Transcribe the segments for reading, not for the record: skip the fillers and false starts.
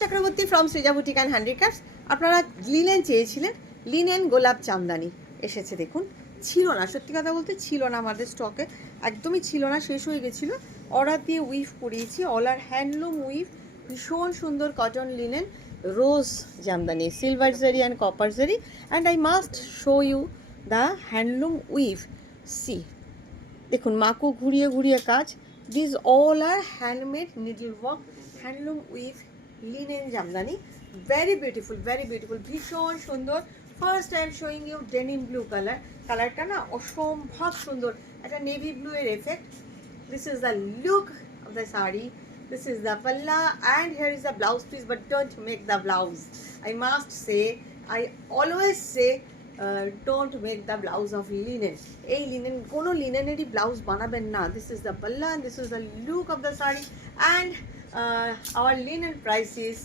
চক্রবর্তী ফ্রম Srija boutique and handicrafts. আপনারা লিনেন চেয়েছিলেন, লিনেন গোলাপ জামদানি এসেছে। দেখুন, ছিল না, সত্যি কথা বলতে ছিল না আমাদের স্টকে, একদমই ছিল না, শেষ হয়ে গেছিলো। অর্ডার দিয়ে উইভ করিয়েছি, অল আর হ্যান্ডলুম উইভ, ভীষণ সুন্দর কটন লিনেন রোজ jamdani, silver zari and copper zari. And I must show you the handloom weave. See, দেখুন মাকু ঘুরিয়ে ঘুরিয়ে কাজ। This all are handmade needle work handloom weave linen jamdani, very beautiful, ভীষণ সুন্দর। First I am showing you denim blue colour, কালারটা না অসম্ভব সুন্দর, একটা নেভি ব্লু এর effect. This is the look of the sari, this is the palla, and here is the blouse piece, but don't make the blouse. I must say, I always say, don't make the blouse of linen. এই লিনেন, কোনো লিনেনেরই ব্লাউজ বানাবেন না। This is the পাল্লা and this is the look of the saree, and our linen price is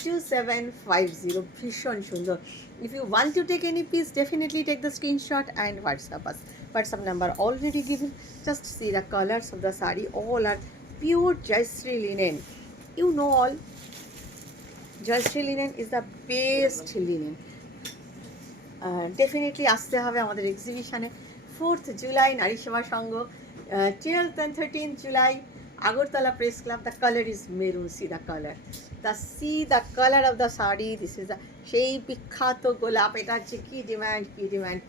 2750. ভীষণ সুন্দর। If you want to take any piece, definitely take the screenshot and WhatsApp us. WhatsApp number already given. Just see the colors of the saree, all are pure Jayshree linen. You know all, Jayshree linen is the best linen. Definitely আসতে হবে আমাদের এক্সিবিশনে। 4th July নারী সেবা সংঘ, 12th and 13th July Agartala Press Club. The color is maroon. See the color, the color of the saree. This is the সেই বিখ্যাত গোলাপ, এটা হচ্ছে কি ডিমান্ড,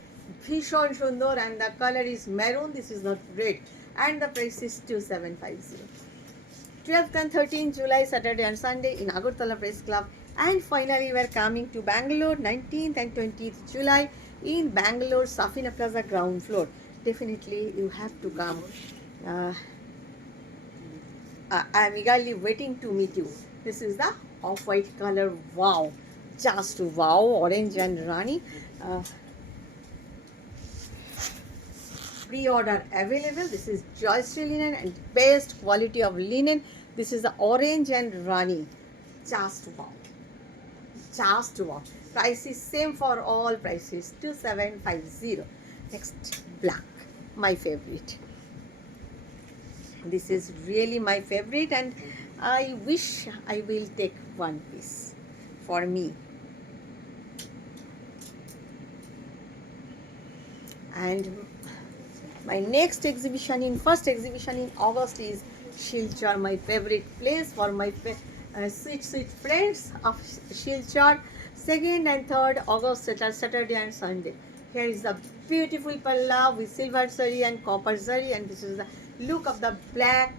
ভীষণ সুন্দর। and the color is maroon, this is not red, and the price is 2750. 12th and 13th July, Saturday and Sunday in Agartala Press Club. And finally we are coming to Bangalore, 19th and 20th July in Bangalore, Safina Plaza ground floor. Definitely you have to come. I am eagerly waiting to meet you. This is the off-white color. Wow, just wow, orange and rani. Pre-order available. This is Jayshree linen and best quality of linen. This is the orange and rani. Just wow. Price is same for all prices, 2750. Next, black, my favorite. This is really my favorite, and I wish I will take one piece for me. And my next exhibition, first exhibition in August is Silchar, my favorite place for my sweet friends of Silchar. 2nd and 3rd August, Saturday and Sunday. Here is the beautiful palla with silver zari and copper zari, and this is the look of the black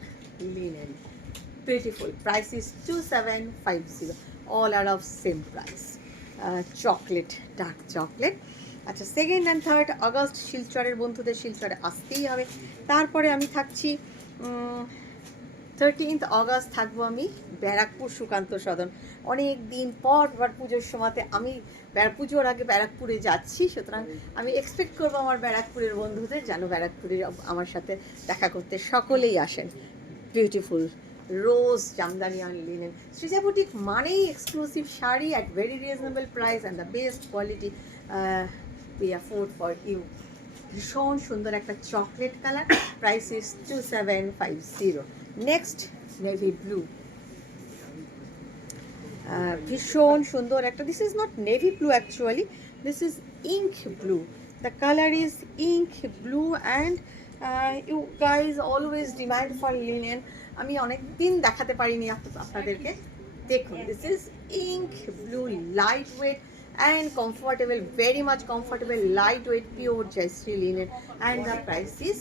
linen. Beautiful. Price is 2750. All are of same price. Chocolate, dark chocolate. আচ্ছা, 2nd and 3rd August শিলচরের বন্ধুদের শিলচরে আসতেই হবে। তারপরে আমি থাকছি 13th August থাকবো আমি ব্যারাকপুর সুকান্ত সদন। অনেক দিন পর পুজোর সময়তে আমি পুজোর আগে ব্যারাকপুরে যাচ্ছি, সুতরাং আমি এক্সপেক্ট করবো আমার ব্যারাকপুরের বন্ধুদের যেন ব্যারাকপুরে আমার সাথে দেখা করতে সকলেই আসেন। Beautiful rose jamdani and linen. Srija boutique মানেই exclusive sari at very reasonable price and the best quality we afford for you. ভীষণ সুন্দর একটা chocolate colour, price is 2750. Next, navy blue, ভীষণ সুন্দর একটা, this is not navy blue actually, this is ink blue. The colour is ink blue and you guys always demand for linen. আমি অনেক দিন দেখাতে পারিনি আপনাদেরকে। দেখুন, this is ink blue, light weight and comfortable, very much comfortable, lightweight, pure Jayshree linen, and the price is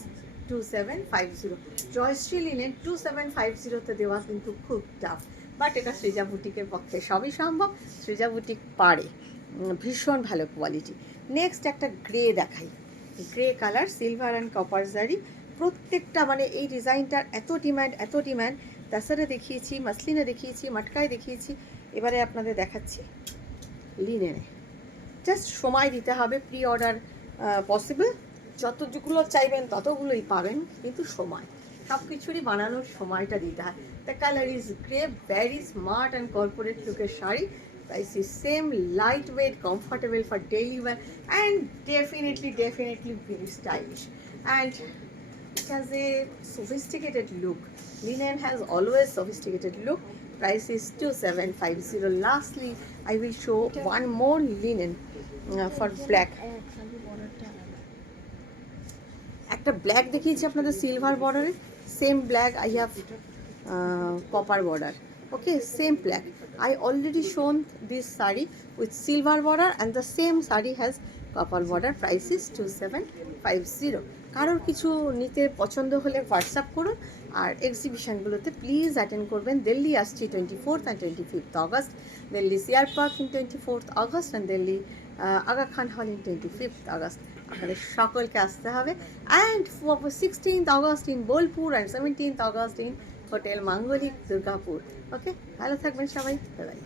2750. Jayshree linen 2750 তে দেওয়া কিন্তু খুব টাফ, বাট এটা সৃজা বুটিকের পক্ষে সবই সম্ভব, সৃজা বুটিক পারে, ভীষণ ভালো কোয়ালিটি। নেক্সট একটা গ্রে দেখাই, grey colour, silver and copper জারি, প্রত্যেকটা মানে এই ডিজাইনটার এত ডিমান্ড। তাছাড়া দেখিয়েছি, মাসলিনে দেখিয়েছি, মাটকায় দেখিয়েছি, এবারে আপনাদের দেখাচ্ছি লিনেনে। জাস্ট সময় দিতে হবে, প্রি অর্ডার পসিবল, যতগুলো চাইবেন ততগুলোই পাবেন, কিন্তু সময়, সব কিছুরই বানানোর সময়টা দিতে হয়। The colour is grey, very smart and corporate লুকের sari, price is same, light weight, comfortable for daily wear, and definitely very stylish, and it has a sophisticated look. Linen has always sophisticated look. price is 2750. Lastly, I will show one more linen for black. একটা ব্ল্যাক দেখিয়েছি আপনাদের সিলভার বর্ডারে, same black eye have copper border. Okay, same black. I already shown this saree with silver border and the same saree has copper border. Price is 2750. কারোর কিছু নিতে পছন্দ হলে হোয়াটসঅ্যাপ করুন, আর এক্সিবিশনগুলোতে প্লিজ অ্যাটেন্ড করবেন। দিল্লি আসছি 24th and 25th August, Delhi CR park in 24th August and Delhi Aga Khan hall in 25th August. আপনাদের সকলকে আসতে হবে। And 16th August in Bolpur and 17th August in hotel Mangalik Durgapur. ওকে, ভালো থাকবেন সবাই, বাই।